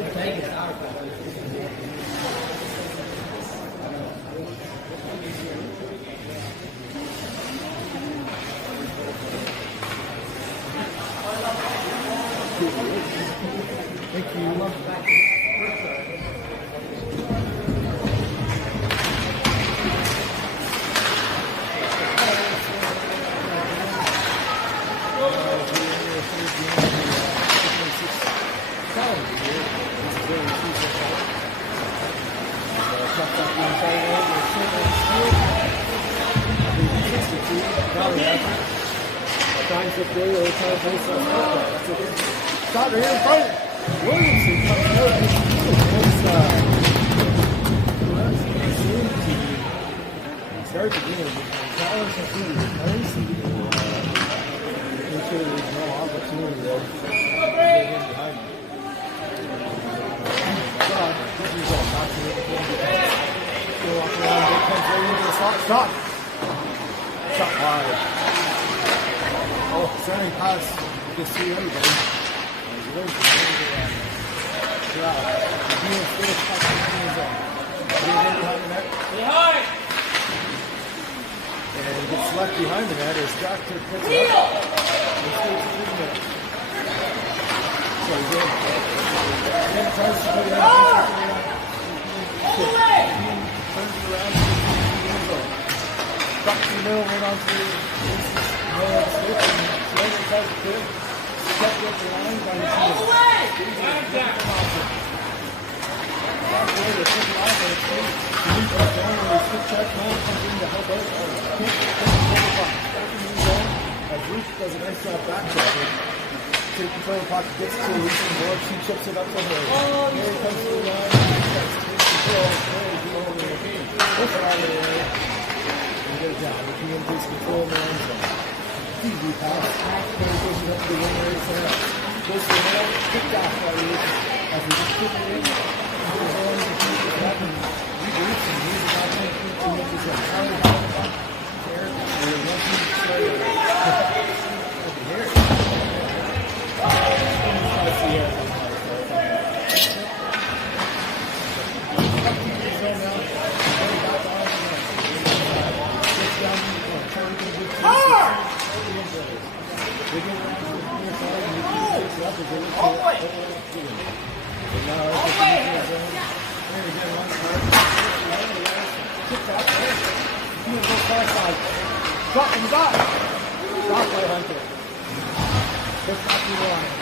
Thank you. Shot right here in front. Williamson comes out and start the game. Towers and Food is nice and make sure there's no opportunity there. Stop! Shot wide. Oh, sending pass. You can see everybody. Behind! And he gets left behind the net as Doctor puts it up. So again, tries to put it out. Turns it around. Back to the middle, right onto the stick, and Slater tries to put step up the line by the team. Back there, they put it off, and it's good. The new back down, and they switch check, man comes in to help out. As Ruth does a nice job back checking. Take control of the puck, gets to the Lucian board, she chips it up to her. Here he comes to the line, takes control, there's the over the game. Push it out of the area. And get it down. If he takes control of the end zone. Easy pass. Then he pushes up to the wing area center. Goes to the middle, kicked off by Lucian. As he just kicked it in, he goes on to keep it back and regroups and moves it back in to make his own. How did he get it back? There, and there's one team to start it. Over here. Drop him back. Stop by Hunter. Push back to the line.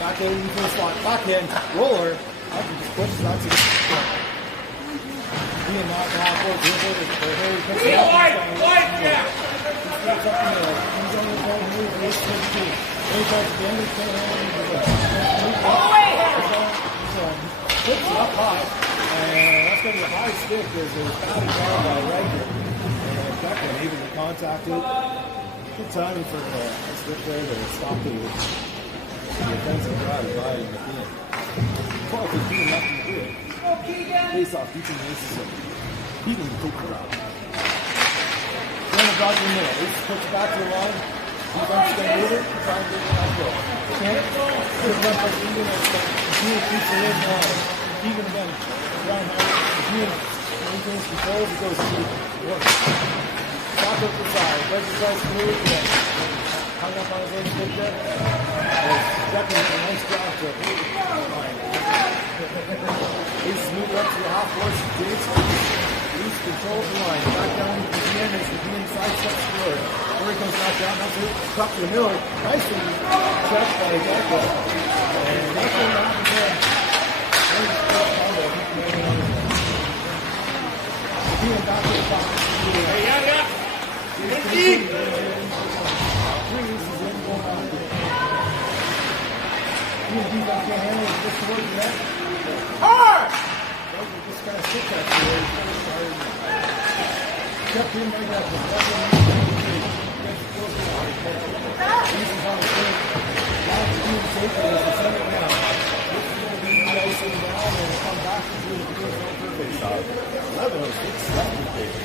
Back in into the slot. Back in. Roller. I can just push that to the front. Being knocked off. Wide gap. He steps up in the middle. He's on the phone. Move. Race 32. Race out to the end of the puts it up high. And that's going to be a high stick as there's batted down by Riker. And able to contact it. Good timing for the stick there to stop the offensive drive by Nepean. 12-15 left in the field. Face off, keeping the aces up. Keeping the kick around. Then the dog in the middle. Ace puts it back to the line. Defense is going to move it. Try and get it back there. Can't. Good run by Egan. Nepean keeps it in now. Egan again. Down high. Nepean maintains control. He goes to work. Top up the side, breaks the side smooth, and hung up on his own stick there. Definitely a nice job to he's moved up to the half force, James Least controls the line, back down to the end as the team side steps forward. Where he comes back down, that's it, top to the middle, nicely checked by Jacko. And that's what happens there. Nepean back to the top. Hey, yeah. Deep. Hard! Just kind of sit that kept him right up. He's on the field. Now the team safety is the center now. This is going to be icing down and come back to do the good for face off. 11-06 left in the game.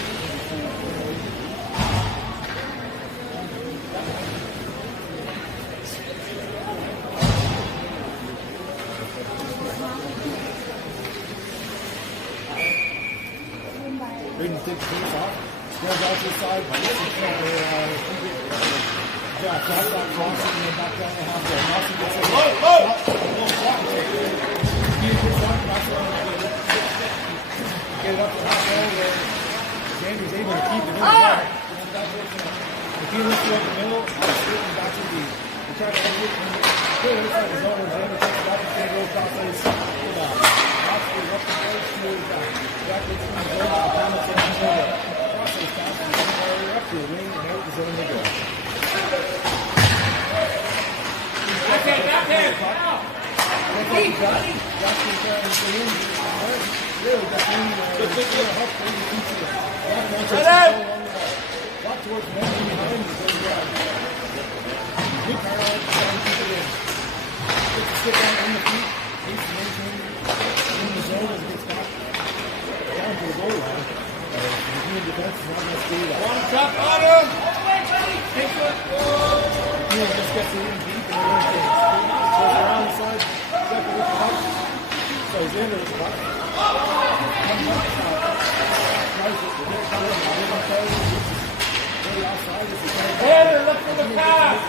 take the face off. Goes out to the side. Yeah, cross that cross and then back down the half there. Nelson gets it. Low! He gets on, cross it on. Get it up to half there. Sanders able to keep it in the back. If he lifts it up the middle, I'll straight him back to the beat. We try to exit from the clear inside the zone. Xander takes it up and Xander goes cross ice. Hold on. Cross goes up the road, smooth back. Jack gets in the zone. The Hamilton takes over. Cross ice pass and Xander up to the wing and out the zone they go. Okay, back there. Now. Really got in. Help bring the piece of it. Walk towards the man behind you. Big car out, trying to keep it in. Gets the stick down on the feet. Needs to maintain in the zone as it gets back down to the goal line. The team defense is not going to stay that. One shot on him. The team just gets it in deep and they're going to goes around the side. Second with the puck. So Xander with the puck. Comes up. Tries it. Header, look for the pass.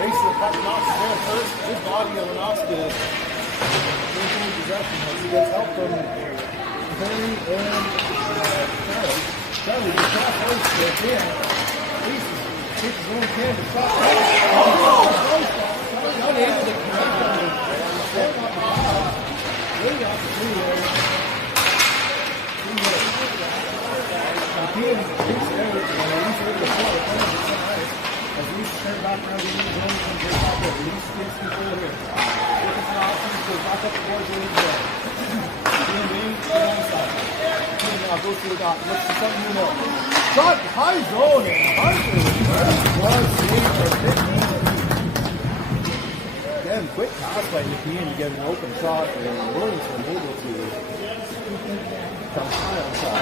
Race the puck, knocks it there first. Good body of Lenovsky to maintain possession as he gets help from Perry and Charlie. Charlie gets off first to again. Reese takes his own can to stop. Unable to connect on the step off the foul. Really off the freeway. Nepean takes it out and Reese able to pull it. As Reese turns back around the end zone, and goes back there. Reese takes control here. Looking for options, goes back up the boards where he's there. Nepean being to the onside. Nepean now goes to the dot, looks for something new. Shot high zone, and Hunter was saved for 15. Again, quick pass by Nepean to get an open shot, and Williamson able to come high on shot.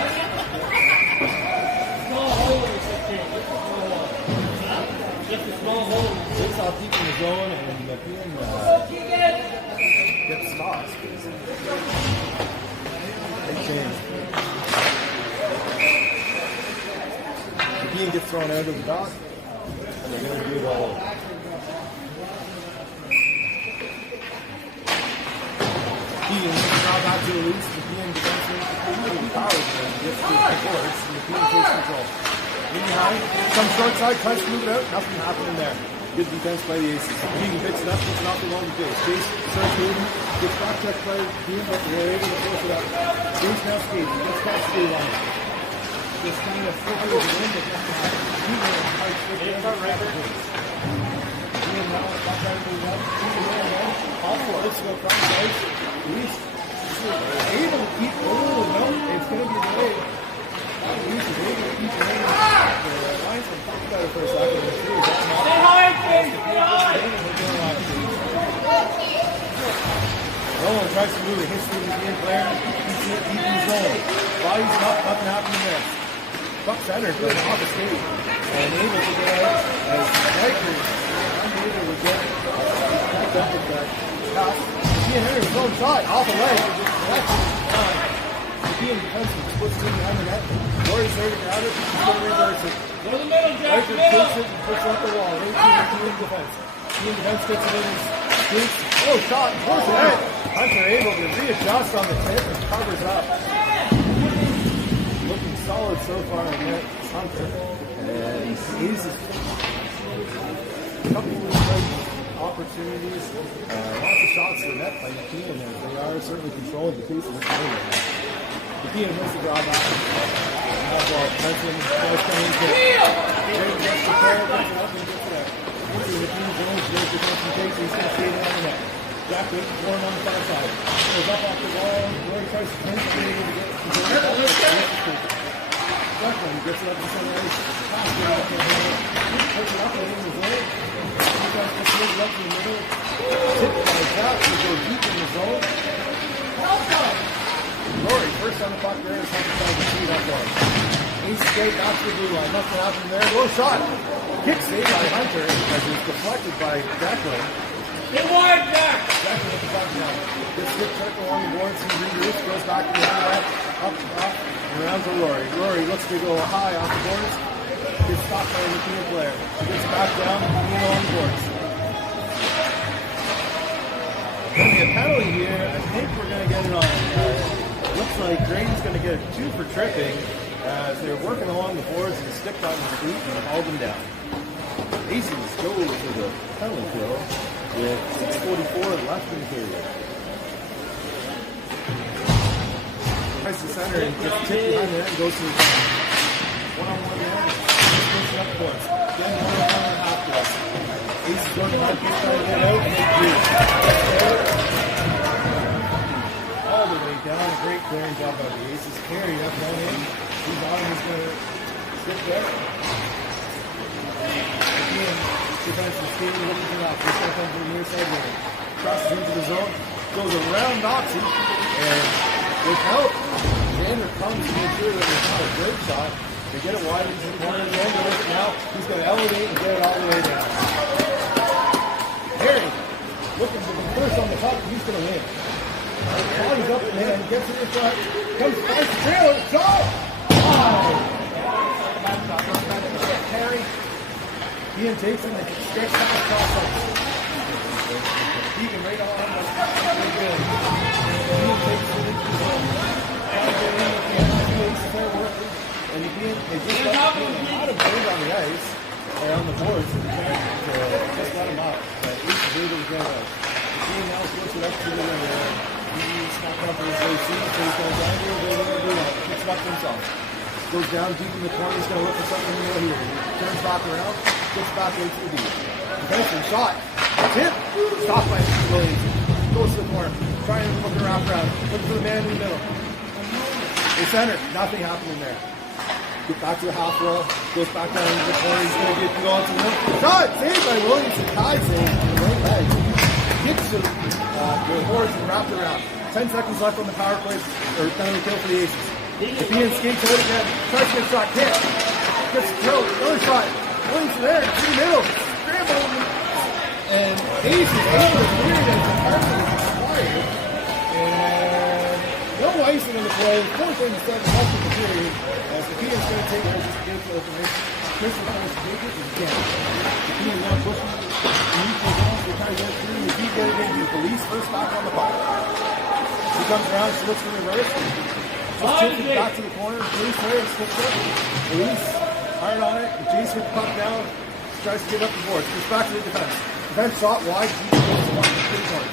Six off deep in the zone, and Nepean gets tossed. Big change. Nepean gets thrown out of the dot, and they're going to do it all over. Nepean now back to the loose. Nepean defenseman powers and gets to the boards. Nepean takes control. In behind, some short side, tries to move it out, nothing happening there. Good defense by the Aces. Nepean picks it up, gets knocked along the face. Chase starts moving, gets back checked by Nepean, but they're able to force it up. Chase now skates, gets past the goal line. Just kind of flipping it in, but nothing happens. Nepean tries to flip it in, right there. Nepean now, back trying to move up. Nepean now, all four. Let's go across the ice. Reese able to keep, oh no, it's going to be delayed. Reese is able to keep the lines from talking about it for a second. Stay high, Chase! Stay high! Roland tries to move it, hits through the Nepean player, keeps it deep in the zone. Body's up, nothing happening there. Buck center goes off the skate and able to get out as Riker unable to get back up with that pass. Nepean Henry his own shot, off the leg, just collects it. Nepean defenseman puts it in behind the net. Warriors there to grab it, he's going to reverse it. Go to the middle, Jack, Riker middle! takes it and puts it up the wall, right to Nepean defense. Nepean defense gets it in his skate. Oh, shot, force it out. Hunter able to readjust on the tip and covers up. Looking solid so far in net, Hunter. And he's a couple of opportunities. Lots of shots for net by Nepean, and they are certainly controlling the pace of this game right now. Nepean wants to draw back. Well, Benson was coming into it. Gets the player, gets it up, and gets it out. Into Nepean's zone, goes to Benson takes, he's going to skate it on the net. Jack with one on the far side. Goes up off the wall. Roy tries to pinch it, able to get it. Declan gets it up to the center ice. Pass it up to the middle. Puts it up and in the zone. He tries to swing it up to the middle. Tipped by Jack to go deep in the zone. Rory, first on the puck there, is having to the feet up there. Ace skate back to the blue line. Nothing happened there. Low shot. Kick saved by Hunter as it's deflected by Declan. Get wide, Jack. Jackson with the puck now. Gets hit circle on the board, some regroups, goes back to the net, up, and around to Rory. Rory looks to go high off the boards. Gets stopped by the Nepean player. Gets back down, Nepean on the boards. Going to be a penalty here. I think we're going to get it on. Looks like Grady's going to get a 2 for tripping as they're working along the boards and the stick got in the boot and hauled them down. Aces go to the penalty kill with 6:44 left in the period. Tries to center and gets tipped behind the net and goes to the ground. One-on-one there. Pushing up points. Then one-on-one and half to us. Aces go to the line, trying to get out, and they do. All the way down. A great clearing job by the Aces. Carry up down in. He's on. He's going to sit there. Again, defensive skating, looking for that. This guy comes from the near side lane. Crosses into the zone. Goes around Noxie. And with help, Xander comes to make sure that it's not a great shot. They get it wide into the corner. Xander with it now. He's going to elevate and get it all the way down. Harry looking for the first on the top, and he's going to win. Bodies up in the hand, gets it in front, comes back to trailer, shot! Harry. Ian takes him and stretches out across it. Keegan right on. Very good. Ian takes him into the zone. Trying to get in with the end fair work. And again, they just got a lot of wind on the ice, or on the boards, and just let him out. But at least the able to get out. Ian now puts it up to the rim. He's not comfortable with his seat, so he's going down here, picks it up to himself. Goes down deep in the corner, he's going to look for something in the middle here. Turns back around, gets back into the deep. Defenseman shot. That's it. Stopped by Williams. Goes to the corner. Trying to look around. Looking for the man in the middle. The center. Nothing happening there. Get back to the half row. Goes back down into the corner. He's going to get on to the rim. Shot! Saved by Williams. And Kai saved on the right leg. Gets to the boards and wrapped around. 10 seconds left on the power play. Or penalty kill for the Aces. Nepean skates out again. Tries to get a shot. Can't. Gets killed. Another shot. Williams there. In the middle. Scramble. And Aces able to clear it as the penalty is expired. And no icing on the play. 4:37 left in the period. As Nepean's going to take it. Just gives the information. Christian tries to take it. And again. Nepean now pushing it. Neutral zone. They try to get through. Nepean get it in. He's the least first back on the puck. He comes around. She looks for the reverse. Just tips it back to the corner. Police there. Slips up. Police hard on it. Jace with the puck down. Tries to get up the board. Gets back to the defense. Defense shot wide. Jace goes to one. Pretty corner.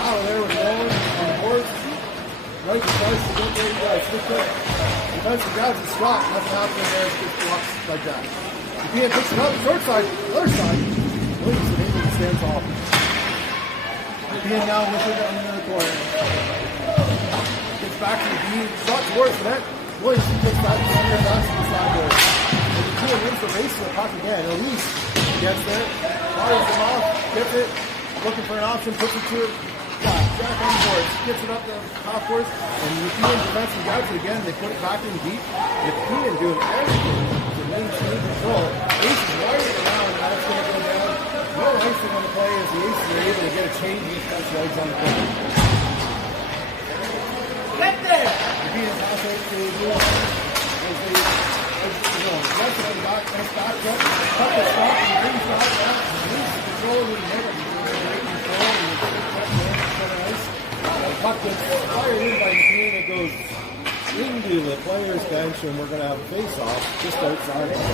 Now there with Nolan on the boards. Right tries to get there. You guys slipped up. Defense grabs the shot. Nothing happening there. It just blocks like that. Nepean picks it up. Short side. Other side. Williamson able to stand tall. Nepean now with it on the corner. Gets back to the beam. Shot towards the net. Williamson puts that under the side board. And Nepean wins the race to the puck again. Elise gets there. Fires him off. Gets it. Looking for an option. Puts it to it. Jack on the board. Gets it up the half course. And Nepean defense and grabs it again. They put it back in deep. Nepean doing everything to maintain control. Ace is wiring around. Now it's going to go down. No icing on the play as the Aces are able to get a change in defense legs on the play. Get there! Nepean's house out to the blue as they exit the zone. That's what they got. Nice back up. Cut the stop and brings back down. Loses control of the net. Great control. And the center ice. Puck gets fired in by Nepean. It goes into the player's bench, and we're going to have a face-off just outside of the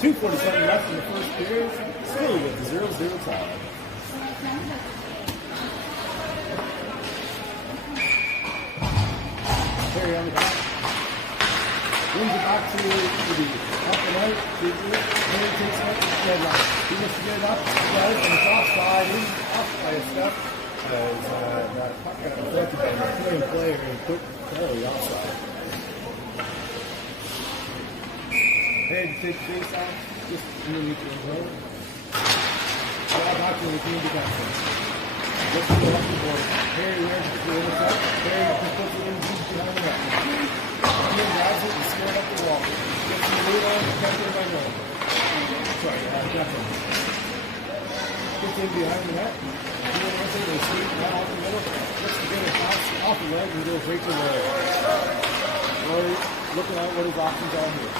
2:47 left in the first period. Still with the 0-0 tie. Perry on the back. Brings it back to the up and out. Perry takes it up to the deadline. He wants to get it up. He does, and it's offside. He's up by a step. As that puck got deflected by the Nepean player and put Perry offside. Perry to take the face off. Just underneath the zone. Ball back to the Nepean defense. Looks to the left board. Perry there to the intercept. Perry just puts it in deep behind the net. Nepean grabs it and squared up the wall. Gets the lead on, protected by Nolan. Sorry, Declan. Gets in behind the net. Doing one thing, they skate right off the middle. Looks to get a pass off the leg and goes right to Rory. Rory looking at what his options are here.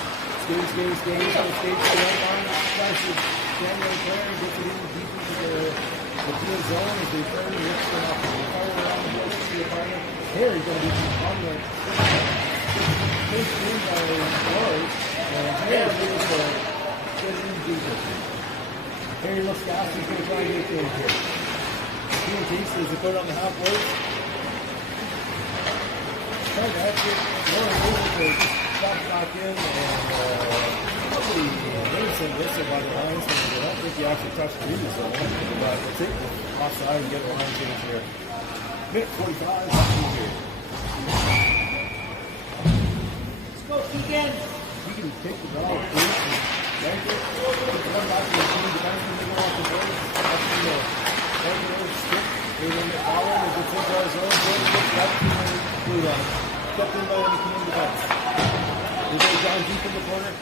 Skating, skates to the right arm. Tries to stand right there and gets it in deep into the field zone as they turn and looks for nothing. They fire around the board to the apartment. Here he's going to be on the first in by Rory. And here he is get in deeper. Harry looks fast, he's going to try and get it here. Nepean Casey is put on the half wall. Trying to exit, Rory able to stop back in, and probably Vincent listed by the line, so I don't think he actually touched the previous zone, but we'll take the offside and get the line change here. Minute 45, here. Let's go, Keegan. He can take the ball, please, and yank it. Come back to the team, defenseman, they go off the board. Up in the regular stick. They win the power as it's into our zone. Jordan gets back to the blue line. Kept in by the Nepean defense. They go down deep in the corner.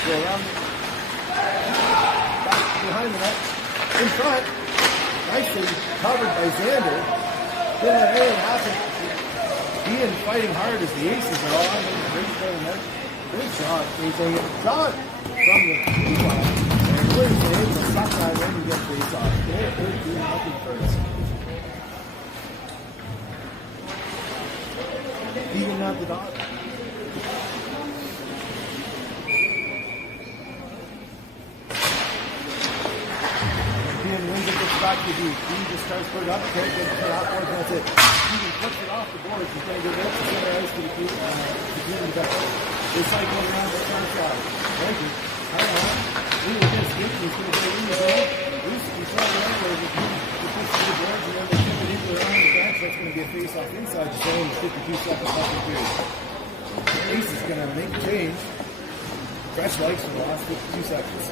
Go around. Back behind the net. In front. Nicely covered by Xander. Didn't let anything happen. Ian fighting hard as the aces are all on. Good shot. Shot from the blue line. And Williams is able to stop that when you get face off. They're doing nothing first. Even at the dot. Nepean wins it, gets back to deep. He just starts put it up, can't get it off board, that's it. He flips it off the board. He's going to get it up to center ice to the defense. They cycle around the front side. Thank you. I don't know. He will just get he's going to go in the zone. He's trying to run where he puts to the boards and then they keep it into around the bench. That's going to be a face off inside the zone with 52 seconds left in the period. Ace is going to make the change. Fresh legs for the last 52 seconds.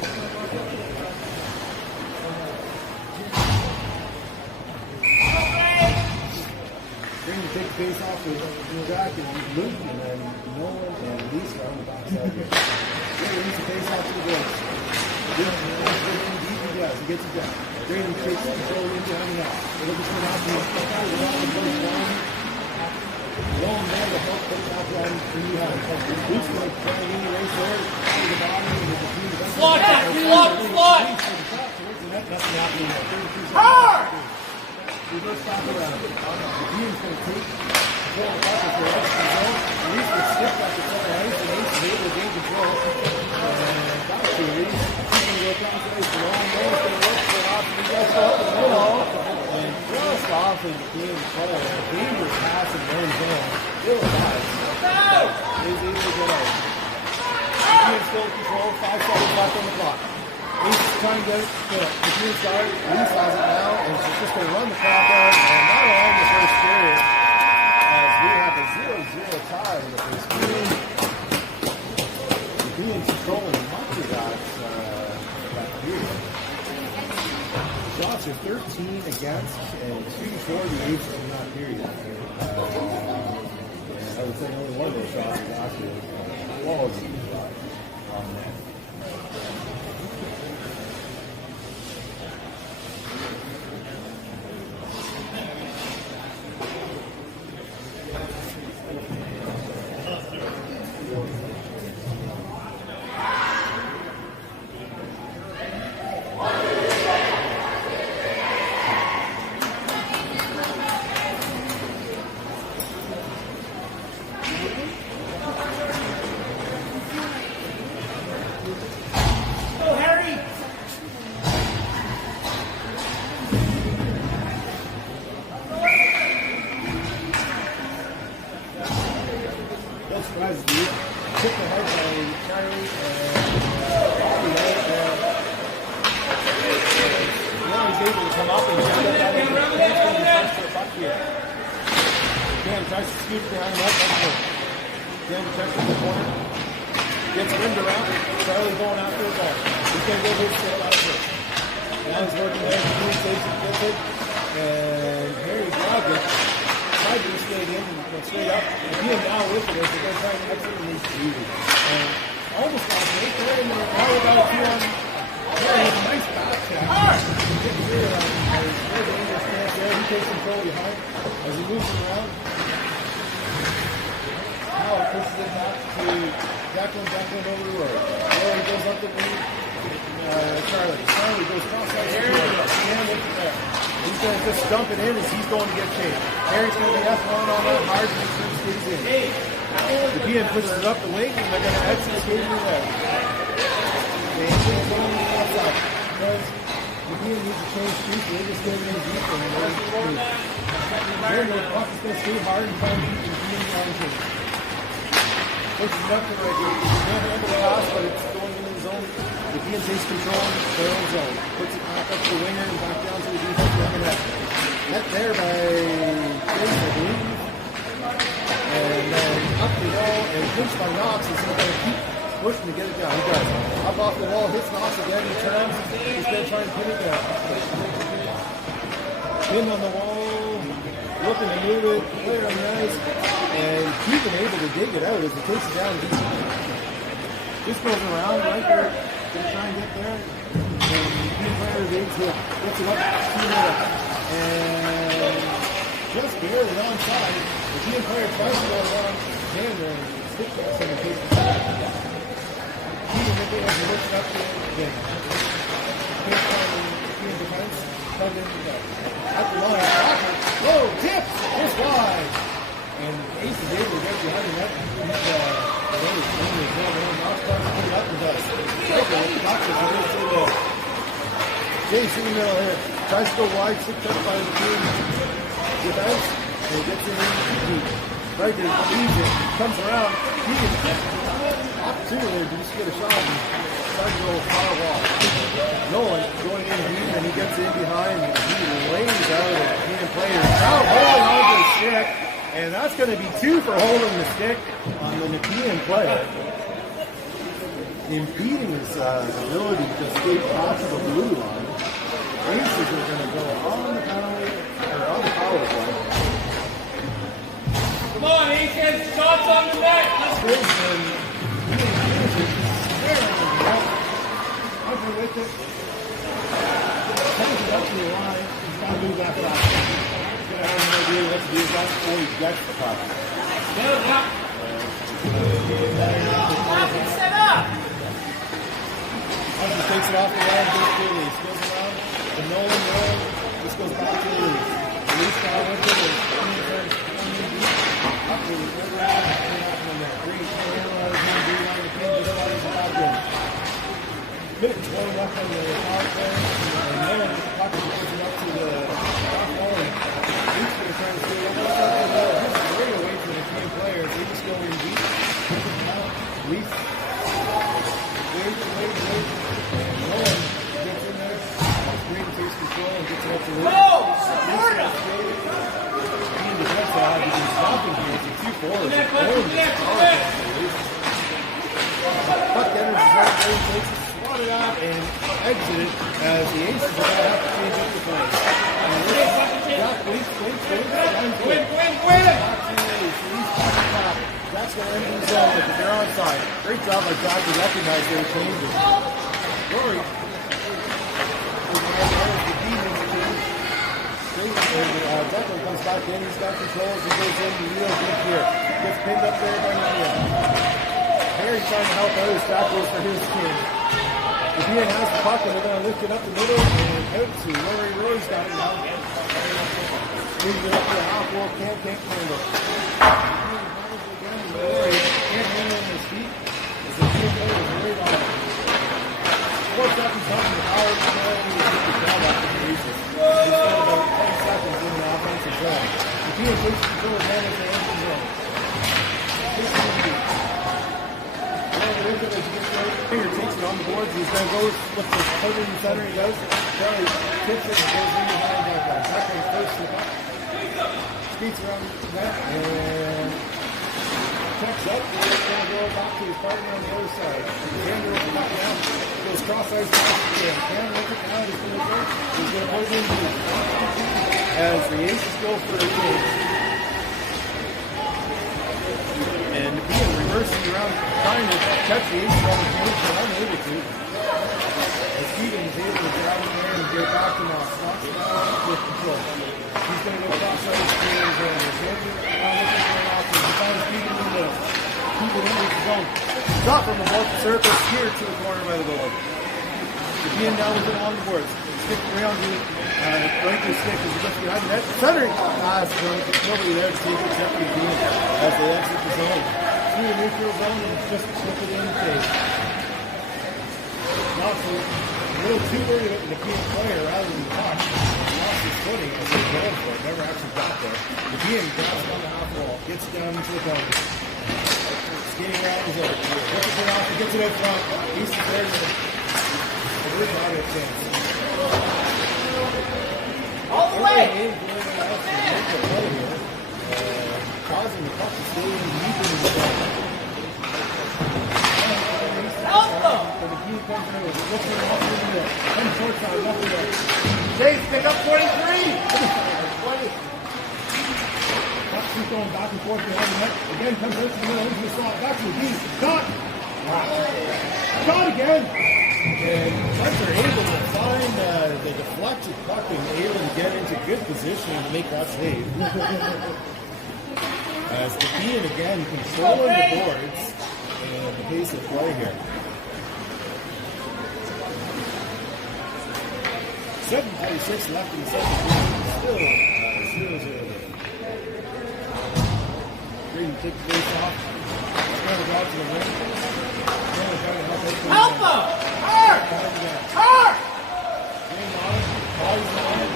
Bring the big face off with Jack and Luke, and then Nolan and Lisa on the backside here. Brady needs to face off to the boards. He does. He gets it down. Brady takes control in behind the net. They're looking for an option. Long man to help put it out line from behind. Luke's going to try in the race there. To the bottom. Slot that! Slot! Nothing happening there. 32 seconds. Reverse stop around. Nepean's going to take control of the puck for the rest of the zone. Reese gets stiffed at the center ice, and Ace is able to gain control. And back to Reese. He's going to go across the ice. Long nose going to work for an option. He gets up in the middle. And just off of Nepean's play. A dangerous pass in their zone. Still alive. Is able to get out. Nepean still in control. 5 seconds left on the clock. Ace is trying to get the Nepean start. Reese has it now, and she's just going to run the clock out, and that'll end the first period as we have a 0-0 tie in the first period. Nepean controlling much of that period. Shots are 13 against and 2 for the Aces in that period. I would say only one of those shots was actually a quality shot on net. almost got a break there, and then now we got a few on. Harry has a nice back check. Gets there, there's very dangerous stance there. He takes control behind as he moves him around. Now it pushes it back to Declan over to Roy. Roy goes up the wing. Charlie. Charlie goes cross-eyed. There. He's going to just dump it in as he's going to get chased. Harry's going to be F1 on that hard and he stays in. The PM pushes it up the wing and they're going to exit occasionally there. They ain't going to the outside because the PM needs to change speed, so they're just staying in deep and they're going to move. Then the puck is going to stay hard and try and keep the PM on change. Pushes it up to right here. He's going to able to pass, but it's going into the zone. The PM takes control in their own zone. Puts it back up to the winger and back down to the defense down the net. Net there by Chase, I believe. And then up the wall and pushed by Knox. He's going to keep pushing to get it down. He does. Up off the wall, hits Knox again. He turns. He's going to try and pin it down. Pin on the wall. Looking to move it. Player on the ice. And keeping able to dig it out as he takes it down deep. This goes around right there. Gonna try and get there. And the player gets it up, and just barely onside. The team player tries to go around hand there and stick that in the case of that. Keeping it there and lifts it up to the team defense. Comes in at the line. Whoa, tips! Just wide. And Ace is able to get behind the net. Jace in the middle here. Tries to go wide, slipped up by the team defense. And he gets in deep. Right there, leaves it. Comes around. He gets opportunity there to just get a shot and tries to go far wall. Nolan going in deep and he gets in behind and he lays out a team player. Now holding on to the stick. And that's going to be 2 for holding the stick on the Nepean player. Impeding his ability to skate past the blue line. Aces are going to go on the penalty, or on the power play. Come on, Aces, shots on the net. Let's go. Under with it. Takes it up to the line. He's got to move that back. I have no idea what to do with that before he gets the puck. Set up! Hunter takes it off the line, goes to Elise. Goes around to Nolan. This goes back to Elise. Elise got with it. Up to the third round. And then Green minute 20 left on the power play. And then the puck is pushing up to the top wall. He's going to try to stay over there. This is way away from the team players. They just go in deep. Leaf. Wait. And Nolan gets in there. Green takes control and gets it up to Leaf. Team defense side, because stopping here. It's a 2-4. Puck enters the zone. Green takes it, swat it out, and exit it as the Aces are going to have to change up the play. Win! That's going to end the zone, but they're onside. Great job by Doc to recognize their changes. Rory. Declan comes back in. He's got control as he goes in. The real deep here. Gets pinned up there by Nepean. Harry's trying to help out his tackles for his team. Nepean has the puck and they're going to lift it up the middle and out to Rory's got it now. Moves it up to the half wall, can't handle. Rory can't handle his feet. As the team player is worried on it. 4 seconds up in the power play. He's going to grab after the Aces. He's got about 10 seconds in the offensive zone. Nepean takes control of man as they enter the zone. Finger takes it on the boards. He's going to go with the cover in the center. He does. Charlie tips it and goes in behind that guy. Declan first to the puck. Skates around the net and checks up. He's going to go back to his partner on the other side. Xander will come down. Goes cross-ice pass again. Cannon looks it down. He's going to go. He's going to put it in deep. As the Aces go for a change. And Nepean reversing around trying to catch the ace on the cage, but unable to. As Keegan is able to grab him there and get back to Moss. Knocks it out with control. He's going to go across the ice to his zone. His hands are looking for an option. He finds Keegan in the middle. Keegan into his zone. Shot from above the surface here to the corner by the goalie. Nepean now is on the boards. Stick around to right to stick as he gets behind the net. Centering pass, nobody there to take it except for Nepean as they exit the zone. Through the neutral zone and just slip it in the face. Not so a little too worried about the Nepean player rather than touch. He lost his footing as he was going for it. Never actually got there. Nepean grabs on the half wall, gets down into the corner. Skating around his own. Gets it off, he gets it out front. He's there to there's not a chance. All the way! Causing the puck to stay in deep in the zone. Help them! And the key comes in, looking off in the middle. One short side, nothing there. Chase, pick up 23! 20. Puck keeps going back and forth behind the net. Again, comes out to the middle, into the slot. Back to the D. Shot! Shot again! And Bucks are able to find the deflected puck and able to get into good position to make that save. As Nepean again controlling the boards and the pace of play here. 7:36 left in the second period. Still 0-0. Green take the face off. It's going to go out to the ring. Help him! Hard! Hard! Green on it. Bodies on it.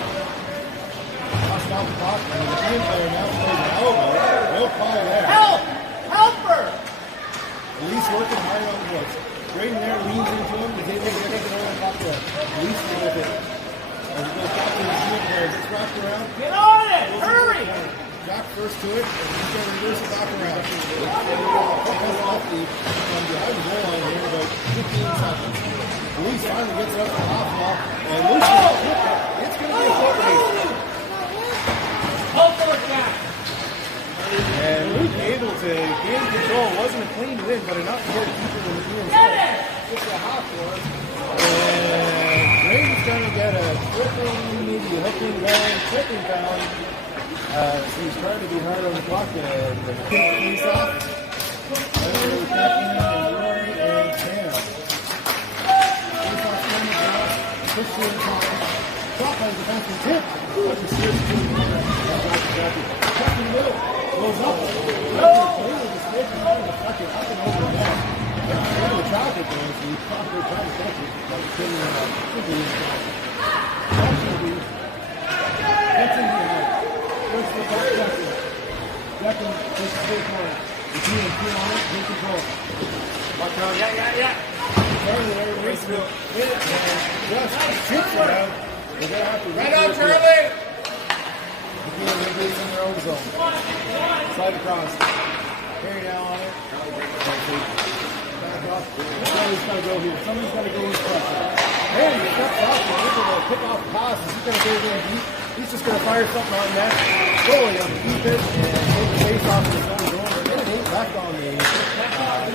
Tossed out the puck. And the team player now plays an elbow. No call there. Help! Help her! At least working hard on the boards. Green there leans into him. He's able to get it over the top there. At least with it. As it goes back to the team player. It's wrapped around. Get on it! Hurry! Jack first to it, and he's going to reverse it back around. Puck off from behind the goal line here about 15 seconds. Luis finally gets it up to the half wall, and Luis is going to flip it. It's going to be a foot race. Hold for it, Jack! And Luis able to gain control. It wasn't a clean win, but enough to get it deeper than the Nepean side. Just a half for us. And Graydon's going to get a tripping, maybe hooking, going, tripping down. So he's trying to be hard on the clock and the face off. There's Nepean and Rory and Sam. Face off Sam and push to the top. Top by the defenseman tip. That's a serious team. Check in the middle. Goes up. Taylor just making out of the second up and over the net. That's the traffic there, so he's trying to catch it. Like hitting in the That's in behind. First the back second. Second, takes the big one. The team on it, take control. Watch out, yeah. Charlie there, race wheel. Hit it, man. Just chips it out. They're going to have to Right on, Charlie! The team is in their own zone. Slide across. Carry down on it. Back off. Somebody's got to go here. Somebody's got to go in front. And he steps off. He's able to pick off the pass. He's going to go in deep. He's just going to fire something on that. Goalie on the keep it and take the face off of his own zone. We're going to get back on the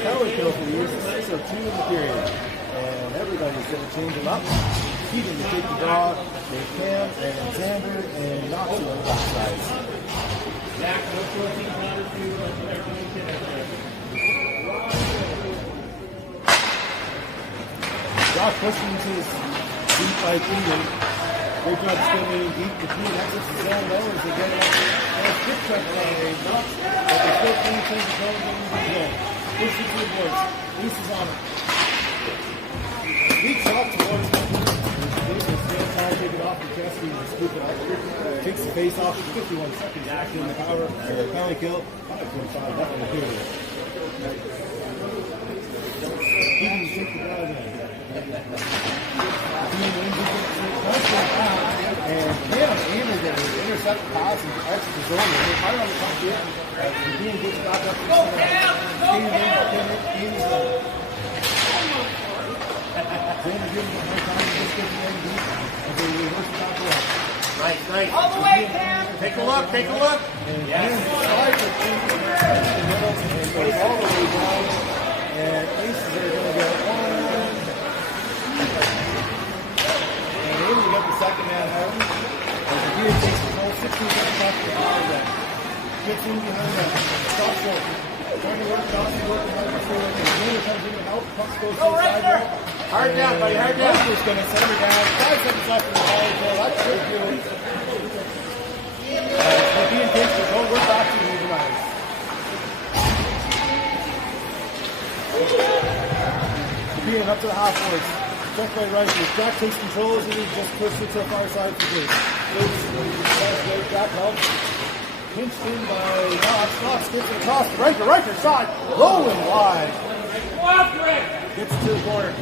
penalty kill for the use of 6:02 in the period. And everybody's going to change them up. Keegan to take the draw. There's Cam and Xander and Nazi on both sides. Josh pushing into his deep by Keegan. Great job spinning deep between exits the zone though as they get up and a quick check by Knox. But they still can't change the zone going into the zone. Pushing to the boards. East is on it. Leaks off towards him. Still trying to take it off the chest. He will scoop it up. Takes the face off. 51 seconds back in the power. Penalty kill. 5.5 left in the period. Keegan to take the draw again. And Cam able to intercept the pass and exit the zone. They're hard on the top here. Nepean gets back up to the center. Cam's Xander gives him more time to just get the end deep as they reverse the top left. Nice. All the way, Cam! Take a look. And Cam slides it into the middle and goes all the way down. And aces are going to get one. And able to get the second man out. As the gear takes control, 16 seconds left to power then. Gets in behind that. Stop short. Trying to work it off, working hard before the gainer comes in to help. Puck goes to the sidewalk. Hard down, buddy, hard down. He's going to send her down. 5 seconds left in the volley kill. That should do it. Nepean takes control. We're back to the guys. Nepean up to the half boards. Check by Rifle. Jack takes control as he just pushes it to the far side for Bruce. Jack helps. Pinched in by Knox. Knox gets it across the Riker side. Low and wide. Gets it to the corner.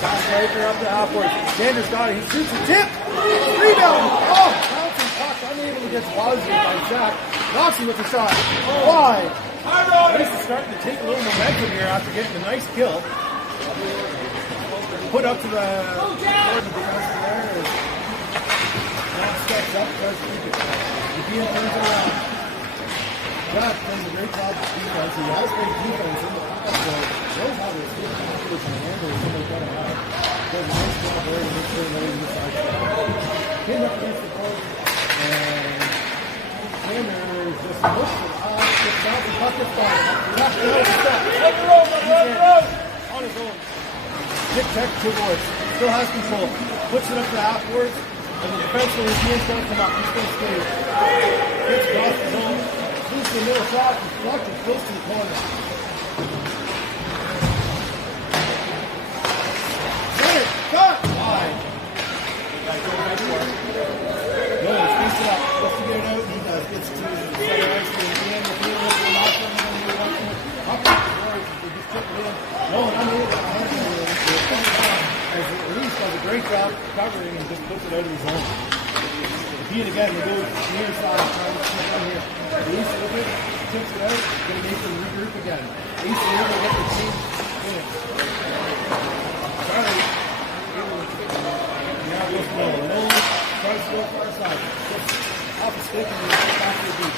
Pass Riker up the half boards. Sanders got it. He shoots a tip. Rebound. Oh, bouncing puck. Unable to get positive by Jack. Knoxy with the shot. Wide. Ace is starting to take a little momentum here after getting a nice kill. Put up to the board of the defense there. Now steps up, tries to keep it. Nepean turns around. Jack plays a great job of defense. He has great defense in the backup zone. Knows how to escape the competition and handle somebody got him out. Does a nice job there to make sure nobody's inside. Pinned up against the post. And Sanders just looks it off. Gets out the puck is fine. Left to the step. On his own. Pick check, two boards. Still has control. Puts it up to half boards. And the defenseman, he's going to come up. He's going to stay. Gets across the zone. Shoots the middle shot. And Fletcher close to the corner. Center. Shot. Wide. No, it's facing up. Let's get it out. He does. Gets to the center ice. And the end. The field is the last one. And then watching it. Up the boards. They just took it in. No, and I'm able to handle it. As at least does a great job covering and just puts it out of his zone. Nepean again, they go near side, trying to slip in here. Ace with it, tips it out, going to make them regroup again. Ace is able to get the team finish. Charlie, now goes low. Low, tries to go far side. Gets off the stick and they get back to the beat.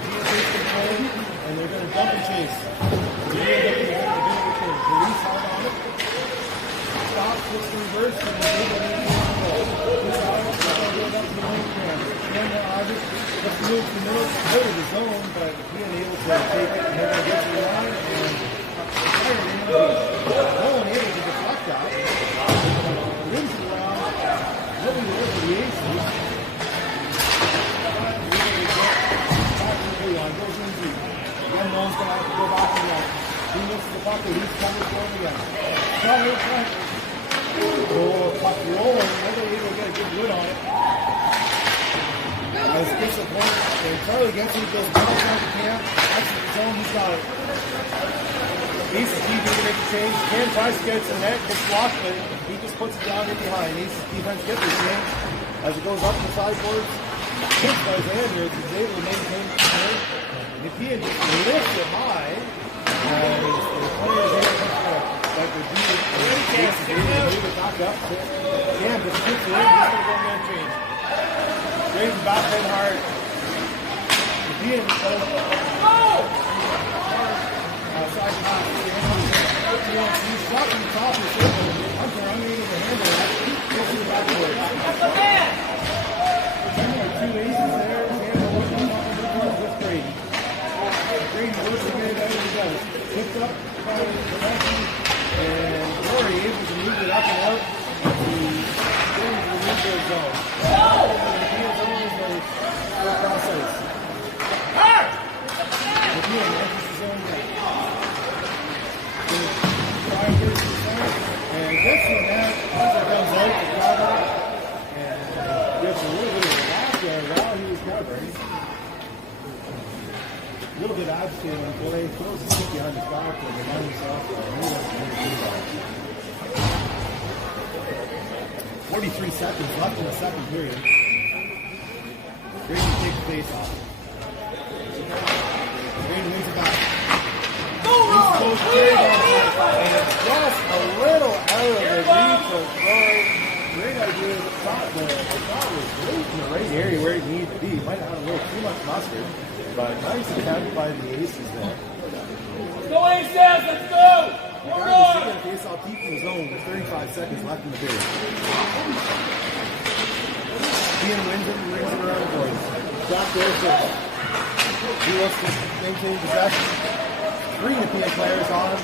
Nepean takes control and they're going to dump and chase. Nepean gets the return. Release hard on it. Stop, switch to reverse, and then go to the goal. This out, build up to the wing cam. Then let's move to the middle, out of the zone, but being able to take it and then get to the line and fire it in the beat. No one able to deflect that. Wins the round. Nobody over the aces. Back to the blue line, goes in deep. Again, no one's going to have to go back to the line. He misses the puck, he's coming for him again. Shot in front. Oh, puck rolling. Nobody able to get a good wood on it. As it gets the point, and Charlie gets it, goes down the camp. That's the zone, he's got it. Ace is deep, he can make a change. Cam tries to get it to the net, gets blocked, but he just puts it down in behind. Ace's defense gets the change. As it goes up the sideboards, hits by Xanders, he's able to maintain the point. Nepean just lifts it high. And the players here like the deep, Ace is able to move it back up. Cam just puts it in, he's going to go in there and change. Straight and back in hard. Nepean goes side pass. He's shot from the top of the circle. Hunter unable to handle that. Goes to the backboard. Two aces there. Campbell working on the midfield with Brady. Brady works to get it out as he goes. Picked up by the lefty. And Rory able to move it up and out. To the midfield zone. Nepean zone is the cross ice. Nepean enters the zone now. And gets the net, also comes out to cover, and gets a little bit of a laugh there while he was covering. A little bit agitated on play, throws the stick behind his back and reminds himself that he wasn't going to do that. 43 seconds left in the second period. Brady takes the face off. Brady wins it back. And just a little out of the reach of Roy. Great idea. The shot was right in the right area where it needed to be. Might have had a little too much mustard, but nice attempt by the Aces there. Let's go, Aces! Let's go! Regardless, they get a face off deep in the zone with 35 seconds left in the period. Nepean wins it and rings it around the boards. Jack Joseph. He looks to maintain possession. 3 Nepean players on him.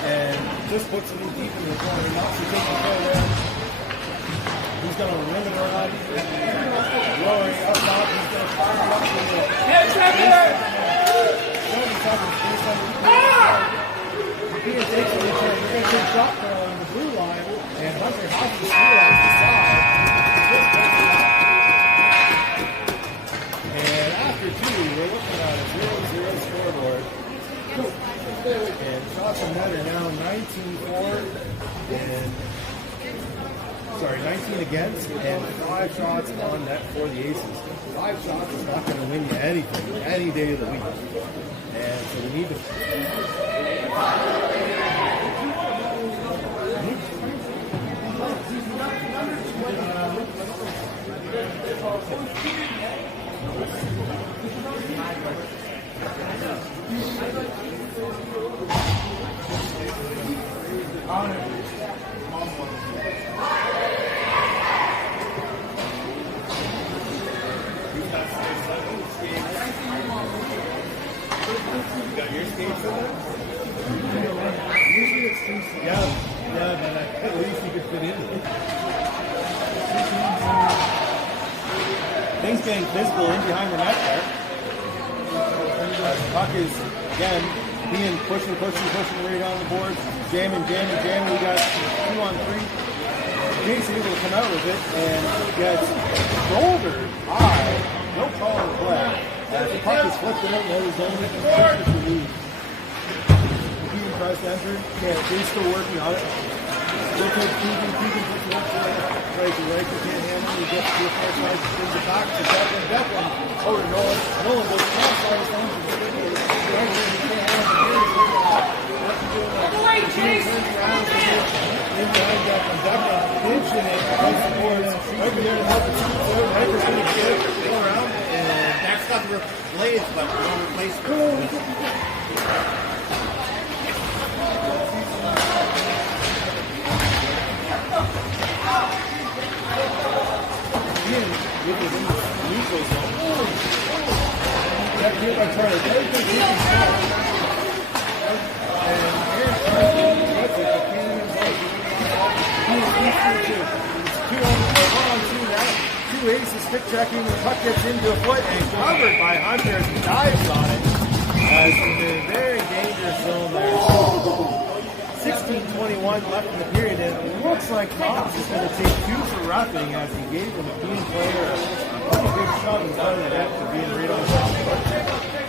And just puts it in deep in the corner. Knocks the kick and throw there. He's going to rim it around. Lowering up top. He's going to fire it up to the Nepean takes it. They're going to take shot on the blue line. And Hunter has to steal on the side. And after 2, we're looking at a 0-0 scoreboard. And shots on net are now 19 against, and 5 shots on net for the Aces. 5 shots is not going to win you anything any day of the week. And so we need to. You got your skates in there? Usually it's 2. Yeah, but at least you could fit into it. Things getting physical in behind the net there. Puck is, again, being pushing right on the board. Jamming. We got 2 on 3. Jason able to come out with it and gets shouldered high. No call on the play. As the puck is flipped out in the zone, it's the lead. Keegan tries to enter. Yeah, they're still working on it. They'll take Keegan puts it up to right to right. He can't handle it. He gets to the far side, brings it back to Declan. Over to Nolan. Nolan goes cross side down to the right. He can't handle it. Keegan turns around to get in behind Declan. Declan pinching it against the boards. Over there to help the team out. Hyper's going to get it, go around. That's got the blades, but no replacement. With his neutral zone. That hit by Charlie. Very good hit. And Aaron Carson gets it. The cannon is out. It's 1-on-2 now. 2 Aces stick checking. The puck gets into a foot and covered by Hunter as he dives on it. As in a very dangerous zone there. 16:21 left in the period, and it looks like Knox is going to take 2 for roughing as he gave the Nepean player a pretty big shove in front of the net for being right on the.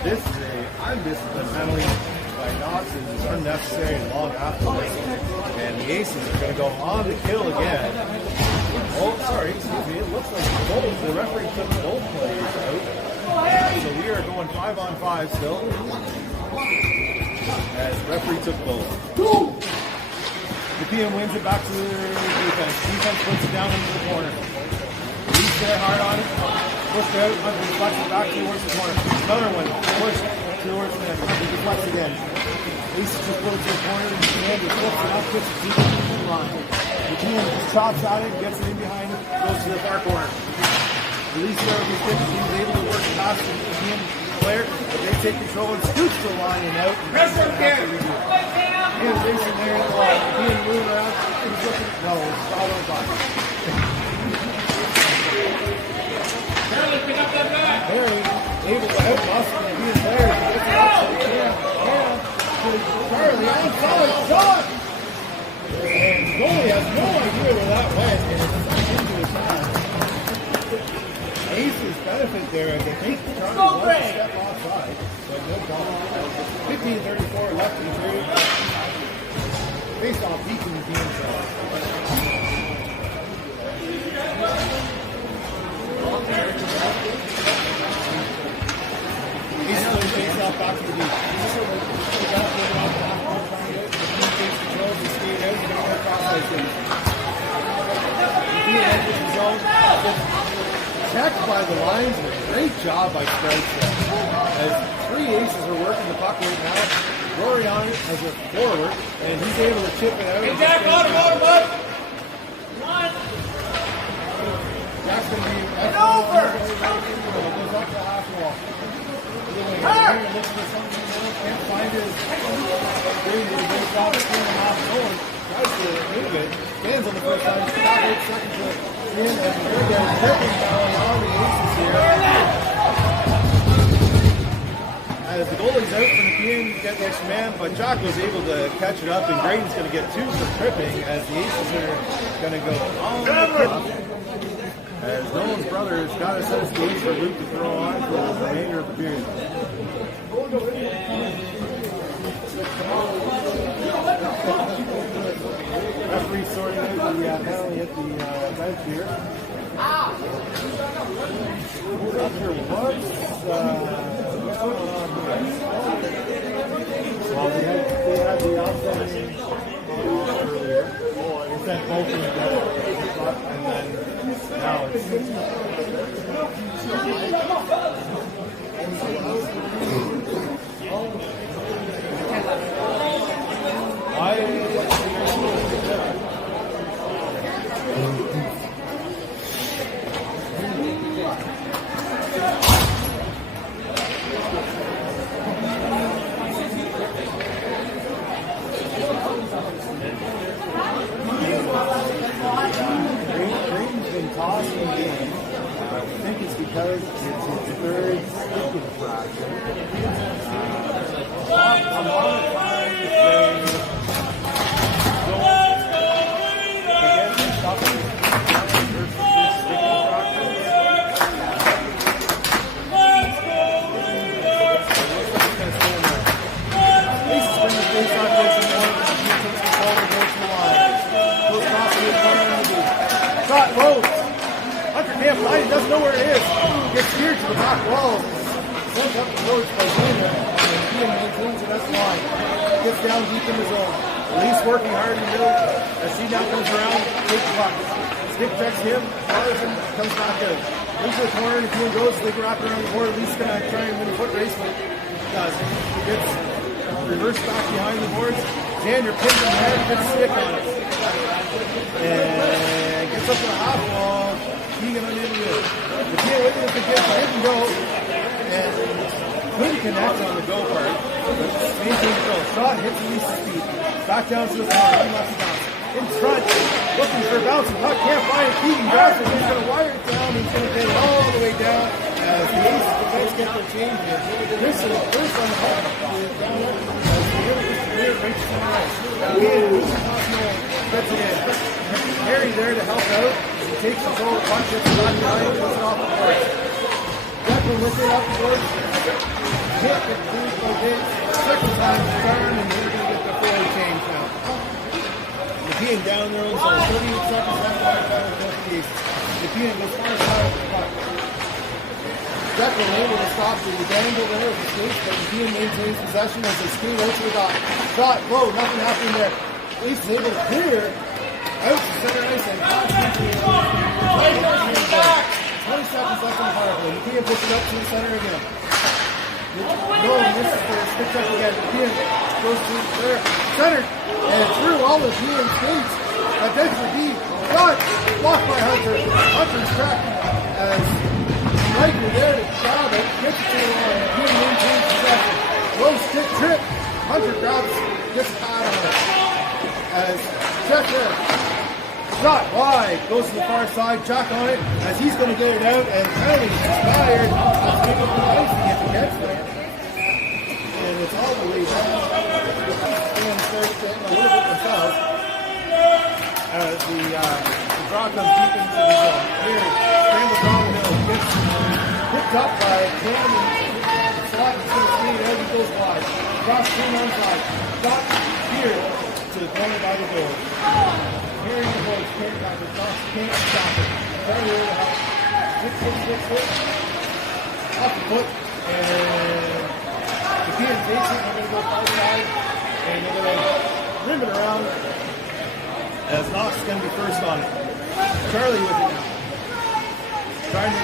This is a undisciplined penalty by Knox, and it's unnecessary and long after this. And the Aces are going to go on the kill again. Oh, sorry, excuse me. It looks like the referee took both players out. So we are going 5-on-5 still. As referee took both. Nepean wins it back to the defense. Defense puts it down into the corner. He's there hard on it. Pushed out. Hunter deflects it back towards the corner. Another one. Pushed towards the net. He deflects again. Ace just put it to the corner. And he flips it up. Puts it deep into the line. Nepean chops at it. Gets it in behind it. Goes to the far corner. Release there with his stick. He was able to work past the Nepean player. But they take control and scoots the line and out. Pressure here. He was racing there in the line. Being moved around. He's looking. No, it's all on by. Barely pick up that back. Barely able to outmuscle the Nepean players. He gets it up. Charlie onside shot. And the goalie has no idea where that went. And it's stuck into his hand. Aces benefit there as they think Charlie wants to step offside. But no problem. 15:34 left in the period. Face off beating the team side. Aces going to face off back to the beat. The team takes control of the skate out. They're going to go cross-ice. The team enters the zone. checked by the linesman. Great job by Stripes there. As three aces are working the puck right now. Rory on it as a forward, and he's able to chip it out. Hey, Jack, bud. Jack's going to be over. Goes up to the half wall. Looks for something else, can't find his green. He goes off 2.5 zone. Tries to move it. Stands on the first line. Back 8 seconds to in, and they're tripping down on the aces here. As the goalie's out for Nepean, get the extra man, but Jock was able to catch it up, and Graydon's going to get 2 for tripping as the aces are going to go on the trip. As Nolan's brother has got to set his stage for Luke to throw on for the remainder of the period. Referee sorting out the penalty at the bench here. Not sure what's going on here. Well, they had the offsetting earlier. They sent both of them down, and then now tossing the game. I think it's because it's his third sticking infraction. A lot of times they get stuck in versus sticking infractions. Aces bring the face off Jason Moore, but he takes control and goes to the line. Goes across the corner in the booth. Shot low. Can't find it, doesn't know where it is. Gets steered to the back wall. Sends up the road by Zena, and Ian maintains it at the line. Gets down deep in the zone. Lee's working hard in the middle. As he now comes around, takes the puck. Stick checks him, follows him, comes back out. Moves to the corner, and if Ian goes, they wrap around the board. Lee's going to try and win a foot race, but he does. He gets reversed back behind the boards. Xander pins him there, gets a stick on it. And gets up to the half wall. Keegan unable to do it. The kid with it didn't go, and couldn't connect on the go part, but maintained the goal. Shot hits Elise's feet. Back down to his corner, left bounce. In front, looking for a bouncing puck, can't find it. Keegan grabs it, he's going to wire it down, he's going to get it all the way down as the Aces defense get their change in. This is first on the puck, down there, as the Aces reaches the right. Gets it in. Harry there to help out. He takes his whole punch, gets it on behind, and goes it off the board. Declan with it off the board. Hit it through the hit. Second time turn, and we're going to get the forward change now. Nepean down there on zone. 38 seconds left by the final piece. Nepean goes far side of the puck. Declan able to stop the dangle there with the skates, but Nepean maintains possession as they skate out to the dot. Shot, low, nothing happening there. Ace is able to clear out to center ice and pass into the 20 seconds left on the power play. Nepean puts it up to the center again. No, misses for a stick check again. Nepean goes to there, center, and through all the Nepean skates. Eventually he shot, blocked by Hunter. Hunter's tracked as Riker there to grab it, gets it to the line. Nepean maintains possession. Low stick trip. Hunter grabs, gets a pad on it. As Jeff there, shot wide, goes to the far side, Jack on it, as he's going to get it out, and penalty expired. Let's pick up the icing if he gets there. And it's all the way down. And starts getting a little bit themselves. As the draw comes deep into the zone. Here, scrambles down the middle, gets picked up by Cam, and slot into the screen as he goes wide. Cross screen on side. Shot here to the corner by the goal. Carrying the board, carrying back across, can't stop it. Very here to help. Hit. Off the foot, and the key is Jason. They're going to go far side, and they're going to rim it around as Knox is going to be first on it. Charlie with it now. trying to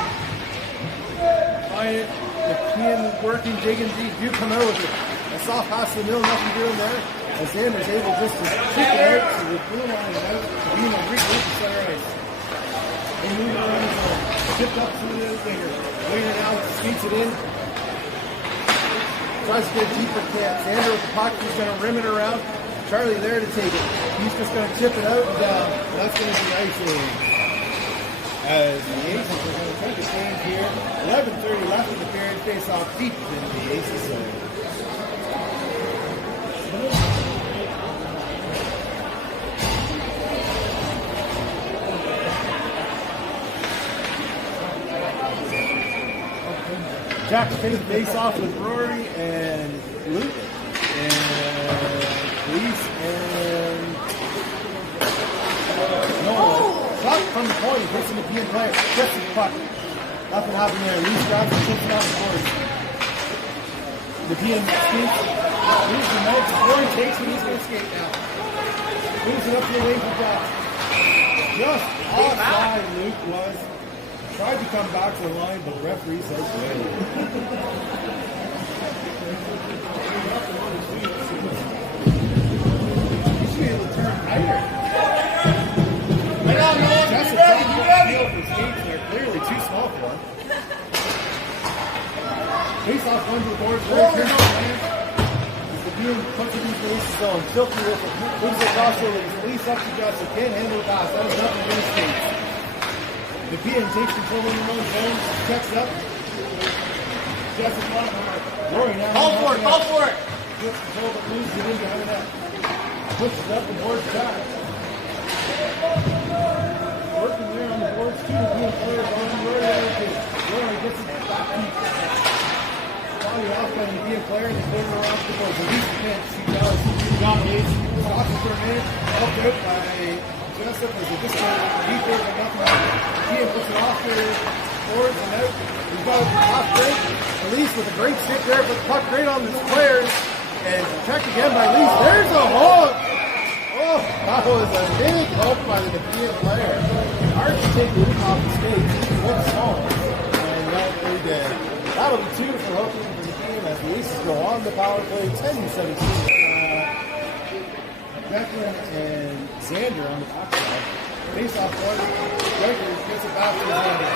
find it. Nepean working, digging deep. You come out with a soft pass to the middle, nothing doing there. As Xander's able just to kick it out to the blue line and out. Nepean will regroup the center ice. They move it around the zone. Tipped up to the winger. Winger now skates it in. Tries to get a deeper kick. Xander with the puck, he's going to rim it around. Charlie there to take it. He's just going to chip it out and down. That's going to be icing. As the Aces are going to take a change here. 11:30 left in the period. Face off deep in the Aces zone. Jack takes face off with Rory and Luke and Reese and Noah. Shot from the point, hits the Nepean player, gets the puck. Nothing happened there. Reese grabs and tips it off the board. Nepean skates. Reese the night before he takes it, he's going to skate now. Moves it up to the wing for Jack. Just offside Luke was. Tried to come back to the line, but the referee says no. You should be able to turn tighter. That's a tough deal for skates. They're clearly too small for him. Face off one to the board. Very careful man. As the beam puts it into the Aces zone. Tilty with it. Moves it across over. He's released up to Justin. Can't handle the pass. That was nothing against skates. Nepean takes control in the own zone, checks up. Justin Rory now. Call for it! Gets control but loses it in behind the net. Pushes up and boards back. Working there on the boards too. Nepean players on Rory there too. Rory gets it back deep. Finally off by the Nepean player and they put it around the board. So he's the man. She does. Got the ace. Talking for a minute. Helped out by Jessup as a discount deeper than nothing happened. Nepean puts it off there, forwards and out. He's got it off break. Elise with a great stick there, but the puck great on his players. And checked again by Elise. There's a hook! Oh, that was a big hook by the Nepean player. Hard to take Luke off the skates. He looks small. And that they did. That'll be two for hooking for the team as the Aces go on the power play. 10-17. Declan and Xander on the back side. Face off one. Gregory gets it back to Xander.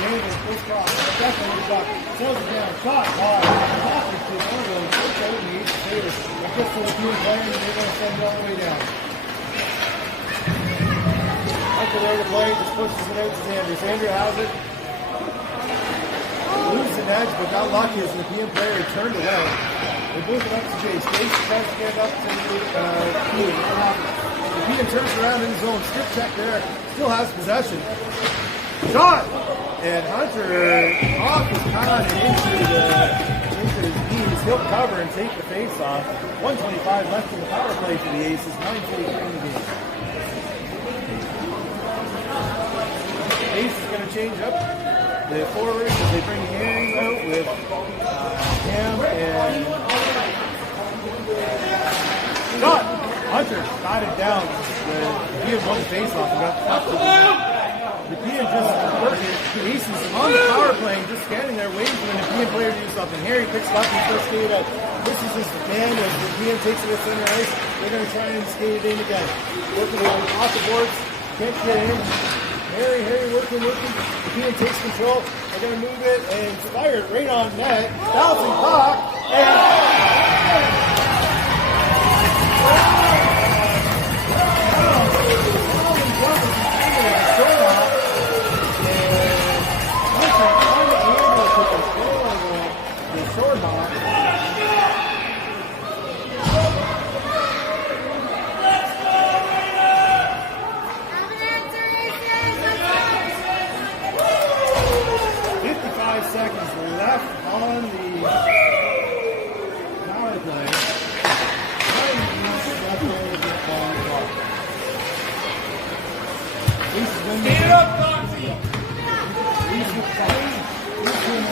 Xander push cross. Declan with the puck. Throws it down. Shot hard. Passes to one of them. Push out in the Aces favor. It gets to the team player and they're going to send it all the way down. Michael there to play. Just pushes it out to Xander. Xander has it. Loses an edge, but got lucky as the Nepean player turned it out. They move it up to Jace. Jace tries to get up to Nepean. Nepean turns around in his zone. Strip check there. Still has possession. Shot! And Hunter off his pad and into his knees. He'll cover and take the face off. 1:25 left in the power play for the Aces. 9:43 in the game. Ace is going to change up the forwards as they bring Herring out with Cam and shot. Hunter batted down. Nepean won the face off and got the puck to the Nepean just working. The Aces on the power play, just standing there waiting for the Nepean player to do something. Harry picks it up and starts skating out. This is his band as Nepean takes it to center ice. They're going to try and skate it in again. Working off the boards, can't get in. Harry working. Nepean takes control. They're going to move it and fire it right on net. Bouncing puck. And short hop. Seconds left on the power play. 9 minutes left on the clock. Get it up, Foxy! He's with Foxy. He's doing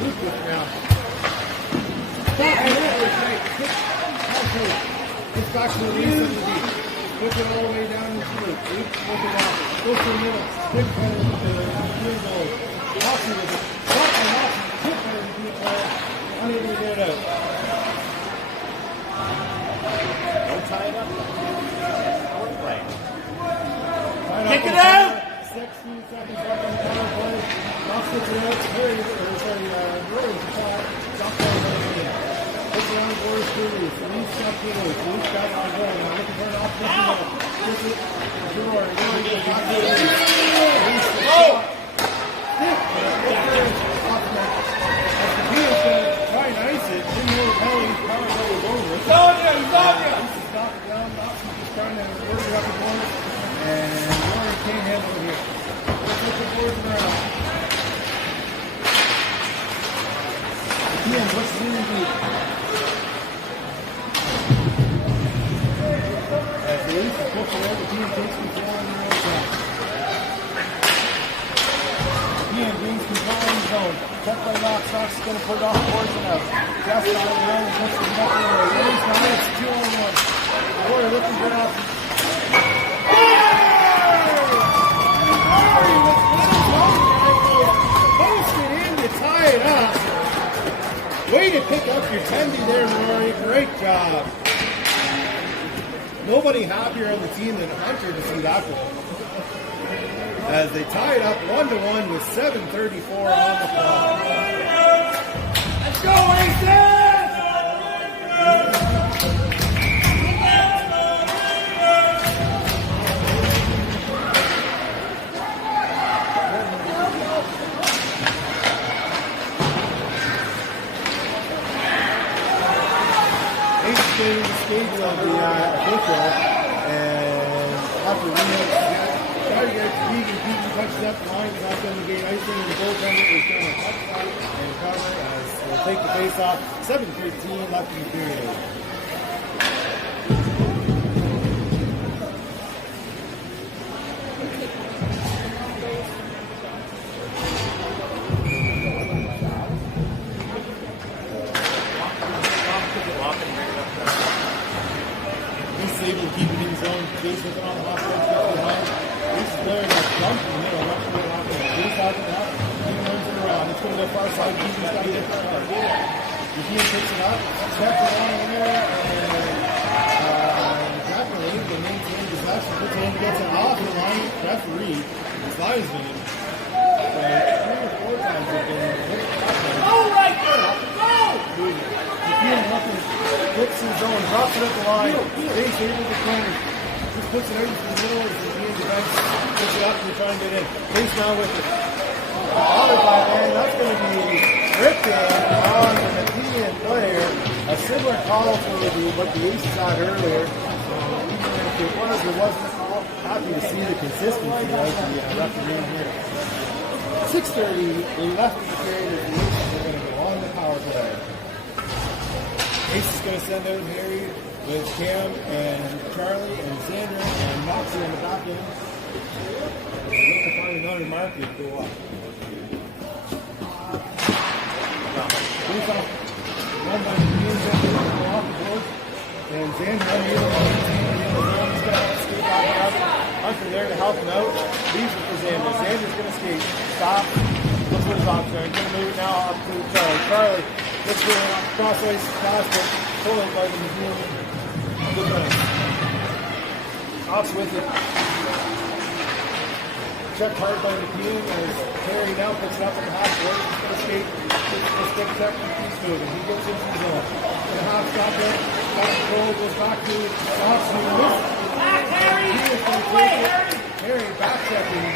Luke with now. Gets back to the lead of the deep. Flip it all the way down to Luke. Luke, flip it off. Goes to the middle. Big player with the field goal. Moxie with it. Shot by Moxie. Big player with the player. Unable to get it out. Don't tie it up. Right. Kick it out! 16 seconds left on the power play. Knox gets it out. Rory's shot. Stop play by the game. Puts it on the board of Reese. Reese got to it. Reese got it on goal. Now looking for an offensive goal. Gets it. Rory. Rory goes back to Reese. Reese the shot. Off net. As the Nepean's going to try and ice it. Didn't know the penalty. Power play was over. He's on you! He's on you! Reese is knocking down. Knox is just trying to work it up the board. And Rory can't handle it here. Let's look the boards around. Nepean, what's the lead? As the Leafs are pushed away, Nepean takes control in the middle zone. Nepean gains control in the zone. Check by Knox. Knox is going to put it off the boards and out. Just out of the line and puts the net away. Rory's got it. It's 2-on-1. Rory looking for an option. Tie it up. Way to pick up your tendy there, Rory. Great job. Nobody happier on the team than Hunter to see that goal. As they tie it up 1-1 with 7:34 on the clock. Let's go, Aces! The skates of the official, and after we try to get it to Keegan touches up the line, not going to gain icing, and the goaltender is going to touch that and cover as they'll take the face off. 7:13 left in the period. Able to keep it in his own base with it on the hot stretch, gets behind. This player got dumped in the middle. Not sure what happened. He's talking about. He turns it around. It's going to go far side. He's got to get there. Nepean picks it up. Checks it on in there. And definitely they maintain possession. Puts it in, gets it off the line. Referee, his linesman. And 3 or 4 times have been hit. Go right there! Go! Nepean Huffman flips his zone, drops it up the line, stays able to corner. Just puts it out into the middle as the Nepean defense picks it up and trying to get in. Face now with it. Bothered by man, that's going to be ripped in on the Nepean player. A similar call to what the Aces had earlier. Even if it was or wasn't, happy to see the consistency of the referee here. 6:30 left in the period as the Aces are going to go on the power play. Ace is going to send out Harry with Cam and Charlie and Xander and Moxie on the back end. They're looking to find another market to go up. Face off, run by the Nepean, go off the board. And Xander unable to maintain it in the zone. He's going to escape off the up. Hunter there to help him out. Leaves it for Xander. Xander's going to skate. Stop. Looks for his option. He's going to move it now up to Charlie. Charlie. Looks for a crossways basket, pulling by the Nepean defense. Ox with it. Check hard by Nepean as Terry now picks it up in the half court. He's going to skate. Let's get check and keeps moving. He gets into the zone. In the half stop there. Back control goes back to Ox. Back, Harry! He is going to take it. Harry back checking.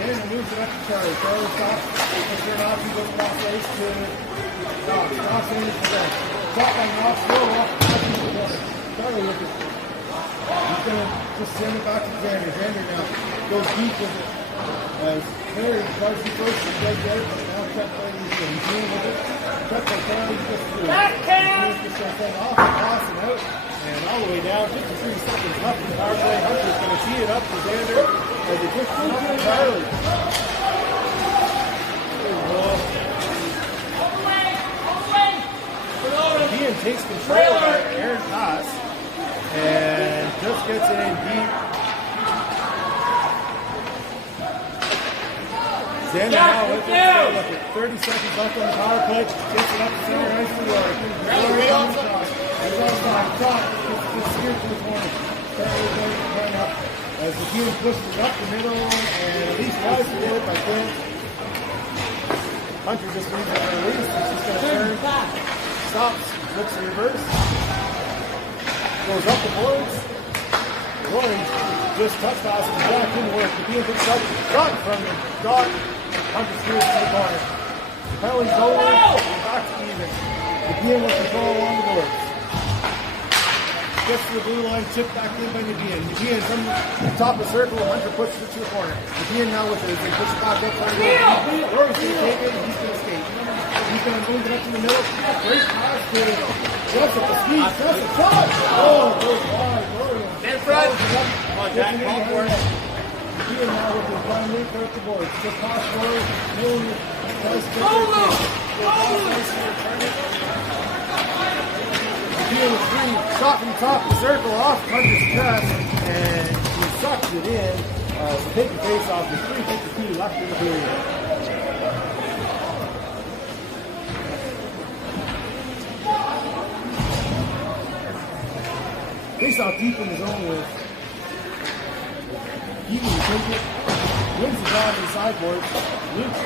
Then moves it up to Charlie. Charlie stops. Puts her off. He goes crossways to Knox. Knox in the defense. Shot by Knox. Roll off. Charlie with it. He's going to just send it back to Xander. Xander now goes deep with it. As Harry tries to first and does there. Now check by Nepean. Nepean with it. Check by Charlie. Just through. Nepean gets that thing off and pass it out. And all the way down. 53 seconds left in the power play. Hunter's going to tee it up for Xander. As they push it up to Charlie. Nepean takes control of that Aaron pass and just gets it in deep Xander now with it. 30 seconds left on the power play. Gets it up to center ice for Rory. Rory comes across. He's outside. Shot. Gets steered to the corner. Going up. As the team pushes it up the middle, and at least tries to get it by Quinn. Hunter just needs it for a release. He's just going to turn. Stops. Looks in reverse. Goes up the boards. Roy just touch passes. That didn't work. The team picks up. Shot from the dot. Hunter steers to the corner. Penalty's over. We're back to even. The team with control along the boards. Gets to the blue line, chipped back in by Nepean. Nepean from the top of the circle, Hunter pushes it to the corner. Nepean now with it, they push it back up front. Rory's going to take it, and he's going to skate. He's going to move it up to the middle. Great pass to Just at the speed, just a shot! Oh, goes wide, Rory. In front! Come on, Jack, call for it. Nepean now with his line lead for the board. Just pass Rory, Milner, tries to get it. Nepean with three, shot from the top of the circle, off Hunter's chest, and he sucks it in. So take the face off, with 3:52 left in the period. Face off deep in his own with Keegan to take it, wins the draw to the sideboard. Luke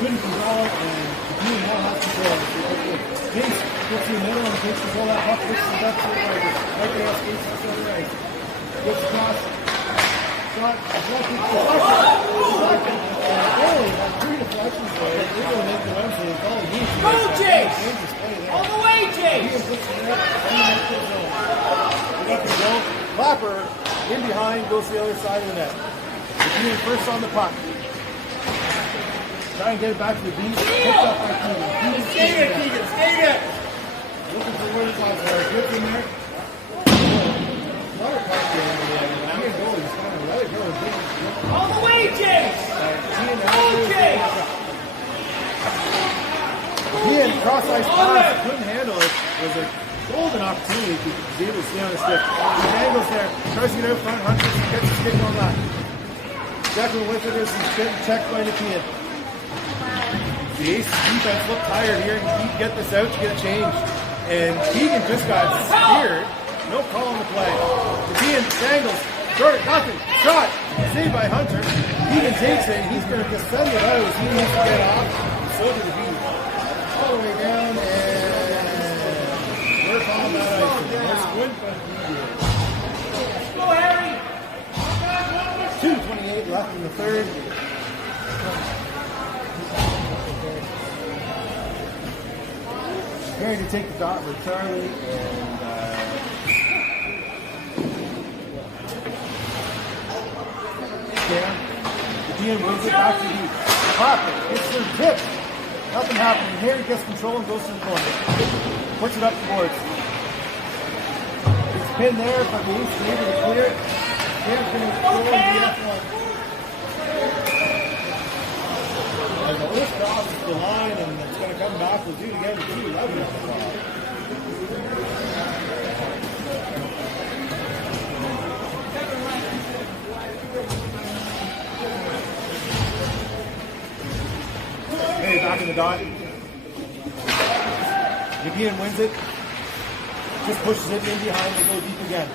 couldn't control it, and the team now has control. Vince gets in the middle and takes control of that puck, pushes it up to the right. Right there, skates to the right. Gets across. Shot, deflected, deflected. And Bailey had 3 deflections there. They're going to make the Wednesday. It's all he needs. Go, Chase! All the way, Chase! He puts it there, and he makes it go. We got the goal. Clapper in behind, goes to the other side of the net. The team first on the puck. Try and get it back to the beat. Picked up by Keegan. Skate it, Keegan, skate it! Looking for where the box are. Gets in there. Another puck there. Keegan goal. He's trying to let it go. All the way, Chase! Go, Chase! Keegan cross-ice pass. Couldn't handle it. It was a golden opportunity to be able to stay on the stick. He angles there. Tries to get out front. Hunter gets the stick on that. Declan with it as he's getting checked by Nepean. The Aces defense looked tired here, and he get this out to get it changed. And Keegan just got speared. No call on the play. Nepean dangles. Short, nothing. Shot. Saved by Hunter. Keegan takes it, and he's going to just send it out as he needs to get off. So to the beat. All the way down, and we're calling that ice. Go, Harry! 2:28 left in the third. Harry to take the dot with Charlie, and the DM wins it back to the Clapper. It's their tip. Nothing happening. Harry gets control and goes to the corner. Puts it up the boards. It's pinned there, but the Ace is able to clear it. Cam's going to go in the F1. And the list crosses the line, and it's going to come back. We'll do it again with 2:11. Harry back in the dot. Nepean wins it. Just pushes it in behind and go deep again.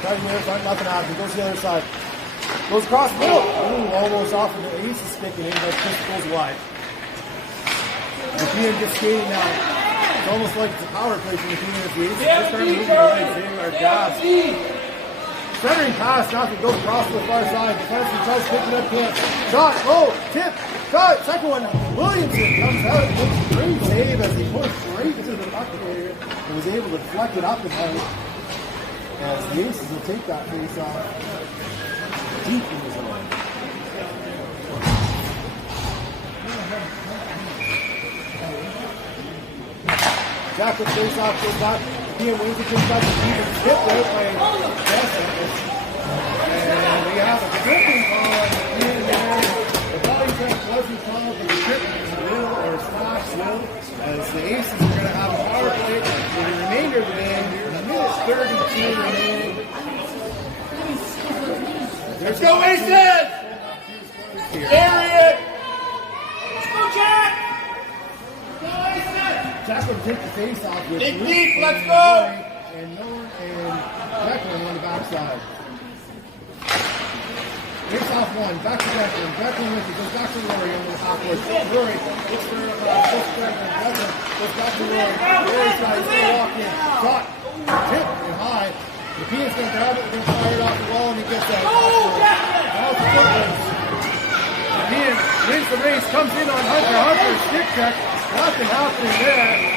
Tries to go front, nothing happens. Goes to the other side. Goes across the middle. Ooh, almost off of the Ace is sticking in, but just goes wide. Nepean gets skating now. It's almost like it's a power play for Nepean if the Ace is just starting moving away, saving our gas. Centering pass, nothing, goes across to the far side. Defenseman tries to pick it up, can't. Shot, oh, tip, shot, second one. Williamson comes out and makes a great save as he pushed straight into the bucket area and was able to deflect it up and out. As the Aces will take that face off deep in the zone. Jack with face off, goes back. Nepean wins it, comes back to Keegan. Tipped out by Jessica. And we have a tripping call on Nepean there. The body check wasn't called, but the tripping will or slash will. As the Aces are going to have a power play for the remainder of the game. Minute 32 remaining. Let's go, Aces! take the face off with Dig Luke deep, and let's go! Roy and Nolan and Declan on the backside. Face off one, back to Declan. Declan with it, goes back to Rory on the half-court. Rory looks for Declan. Declan goes back to Rory. Rory's got, he's going to walk in. Shot, tip, and high. Nepean's going to grab it, going to fire it off the wall, and he gets that. Now it's Footloose. Nepean wins the race, comes in on Hunter. Hunter, stick check. Nothing happening there.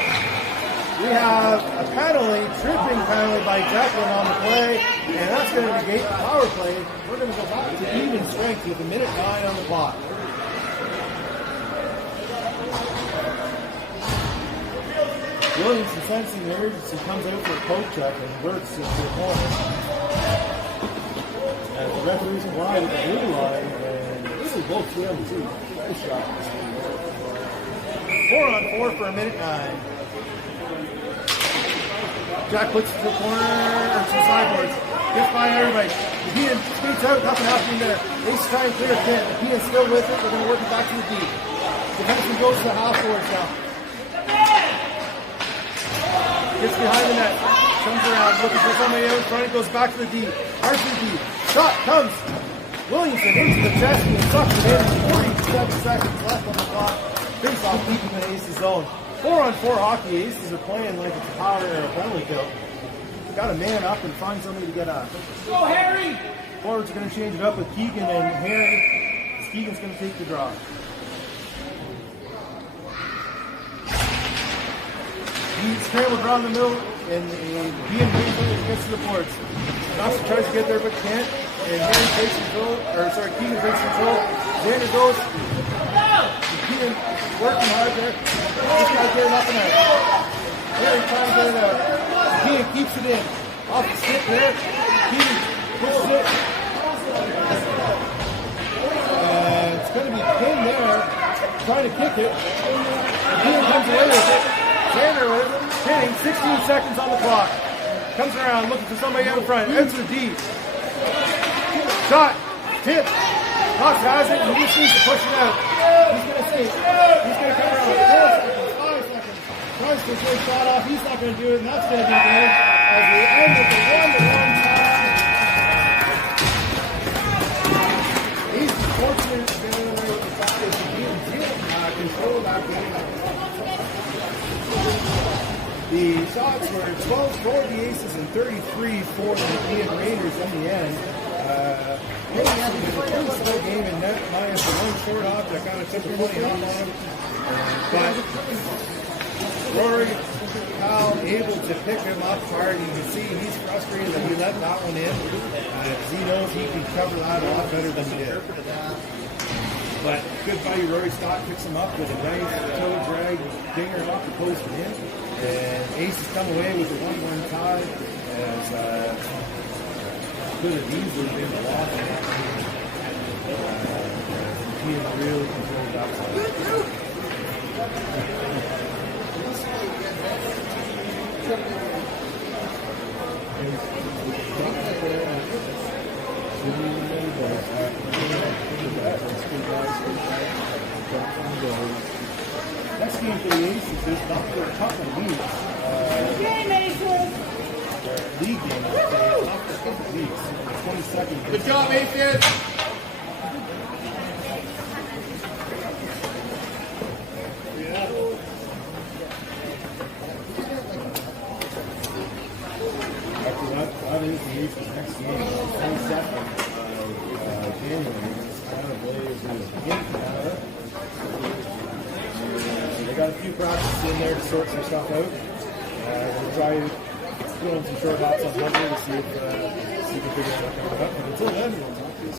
We have a penalty, tripping penalty by Declan on the play, and that's going to negate the power play. We're going to go back to even strength with 1:09 on the clock. Williamson, sensing the urgency, comes out for a poke check and works into the corner. And the referee's in line with the blue line, and this is both 2 on 2. Nice shot. 4-on-4 for 1:09. Jack puts it to the corner, or to the sideboards. Gets by everybody. Nepean skates out, nothing happening there. Ace trying to clear a pin. Nepean's still with it. They're going to work it back to the D. Defenseman goes to the half boards now. Gets behind the net. Comes around, looking for somebody out in front. It goes back to the D. RCD. Shot comes. Williamson into the chest and sucks it in. 47 seconds left on the clock. Face off keeping the Aces zone. 4-on-4 hockey. Aces are playing like it's a power or a penalty kill. Got to man up and find somebody to get at. Go, Harry! Forwards are going to change it up with Keegan and Harry. Keegan's going to take the draw. He scrambled around the middle and being moved gets to the boards. Johnson tries to get there but can't. And Harry takes control, Keegan takes control. Xander goes. Keegan working hard there. Just got to get it up and out. Harry trying to get it out. Keegan keeps it in. Off the stick there. Keegan pushes it. And it's going to be pinned there. Trying to kick it. Keegan comes away with it. Xander with it. Pinning. 16 seconds on the clock. Comes around looking for somebody out in front. Ends the D. Shot. Tip. Cox has it and he just needs to push it out. He's going to see it. He's going to come around. 4 seconds. 5 seconds. Tries to take a shot off. He's not going to do it, and that's going to be good as we end with a 1-1 tie. He's fortunate to get away with the fact that he did control that game. The shots were 12 for the Aces and 33 for the Nepean Raiders in the end. Really had a pretty slow game in net, minus the one short hop that kind of took a 20 hop on him. But Rory Powell able to pick him up hard. You can see he's frustrated that he let that one in. Because he knows he can cover that a lot better than he did. But good buddy Rory Stott picks him up with a nice toe drag dinger off the post and in. And Aces come away with a 1-1 tie as could have easily been a loss. He really controlled that side. Next game for the Aces is not for a couple of weeks. League game, not for a couple of weeks. 22nd. Good job, Aces! After that is the Aces' next game, 22nd of January. It's kind of Blaze in Canada. They got a few practices in there to sort some stuff out. We'll try throwing some short hops on Monday to see if we can figure something out. But until then, we'll talk to you soon.